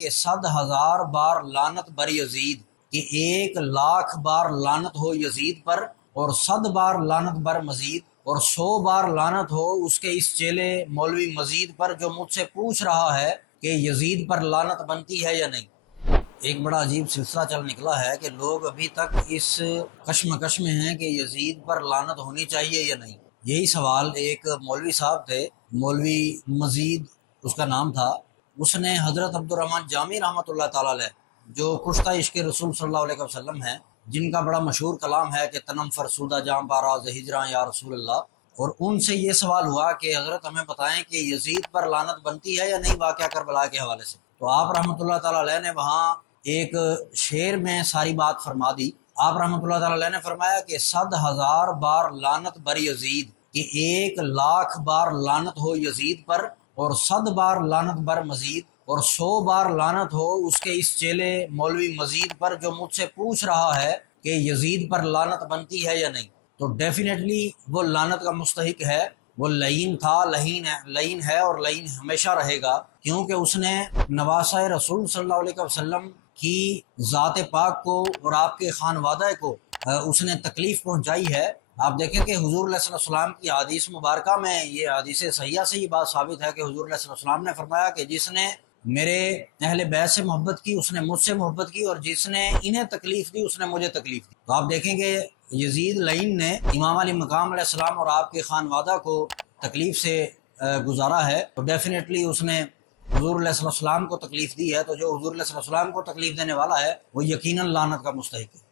کہ 100,000 بار لعنت بر یزید، کہ 1,00,000 بار لعنت ہو یزید پر، اور 100 بار لعنت بر مزید، اور 100 بار لعنت ہو اس کے اس چیلے مولوی مزید پر جو مجھ سے پوچھ رہا ہے کہ یزید پر لعنت بنتی ہے یا نہیں۔ ایک بڑا عجیب سلسلہ چل نکلا ہے کہ لوگ ابھی تک اس کشمکش میں ہیں کہ یزید پر لعنت ہونی چاہیے یا نہیں۔ یہی سوال ایک مولوی صاحب تھے، مولوی مزید اس کا نام تھا، اس نے حضرت عبدالرحمن جامی رحمۃ اللہ تعالی علیہ جو کشتہ عشق رسول صلی اللہ علیہ وسلم ہیں، جن کا بڑا مشہور کلام ہے کہ تنم فرسودہ جام پاراز ہجراں یا رسول اللہ، اور ان سے یہ سوال ہوا کہ حضرت ہمیں بتائیں کہ یزید پر لعنت بنتی ہے یا نہیں واقعہ کربلا کے حوالے سے۔ تو آپ رحمۃ اللہ تعالی علیہ نے وہاں ایک شعر میں ساری بات فرما دی۔ آپ رحمۃ اللہ تعالی علیہ نے فرمایا کہ 100,000 بار لعنت بر یزید، کہ 1,00,000 بار لعنت ہو یزید پر، اور 100 بار لعنت بر مزید، اور 100 بار لعنت ہو اس کے اس چیلے مولوی مزید پر جو مجھ سے پوچھ رہا ہے کہ یزید پر لعنت بنتی ہے یا نہیں۔ تو ڈیفینیٹلی وہ لعنت کا مستحق ہے، وہ لعین تھا، لعین ہے اور لعین ہمیشہ رہے گا، کیونکہ اس نے نواسہ رسول صلی اللہ علیہ وسلم کی ذات پاک کو اور آپ کے خانوادہ کو اس نے تکلیف پہنچائی ہے۔ آپ دیکھیں کہ حضور علیہ السلام کی حدیث مبارکہ میں، یہ حدیث صحیحہ سے یہ بات ثابت ہے کہ حضور علیہ السلام نے فرمایا کہ جس نے میرے اہل بیت سے محبت کی اس نے مجھ سے محبت کی، اور جس نے انہیں تکلیف دی اس نے مجھے تکلیف دی۔ تو آپ دیکھیں کہ یزید لعین نے امام علی مقام علیہ السلام اور آپ کے خانوادہ کو تکلیف سے گزارا ہے، تو ڈیفینیٹلی اس نے حضور علیہ السلام کو تکلیف دی ہے، تو جو حضور علیہ السلام کو تکلیف دینے والا ہے وہ یقیناً لعنت کا مستحق ہے۔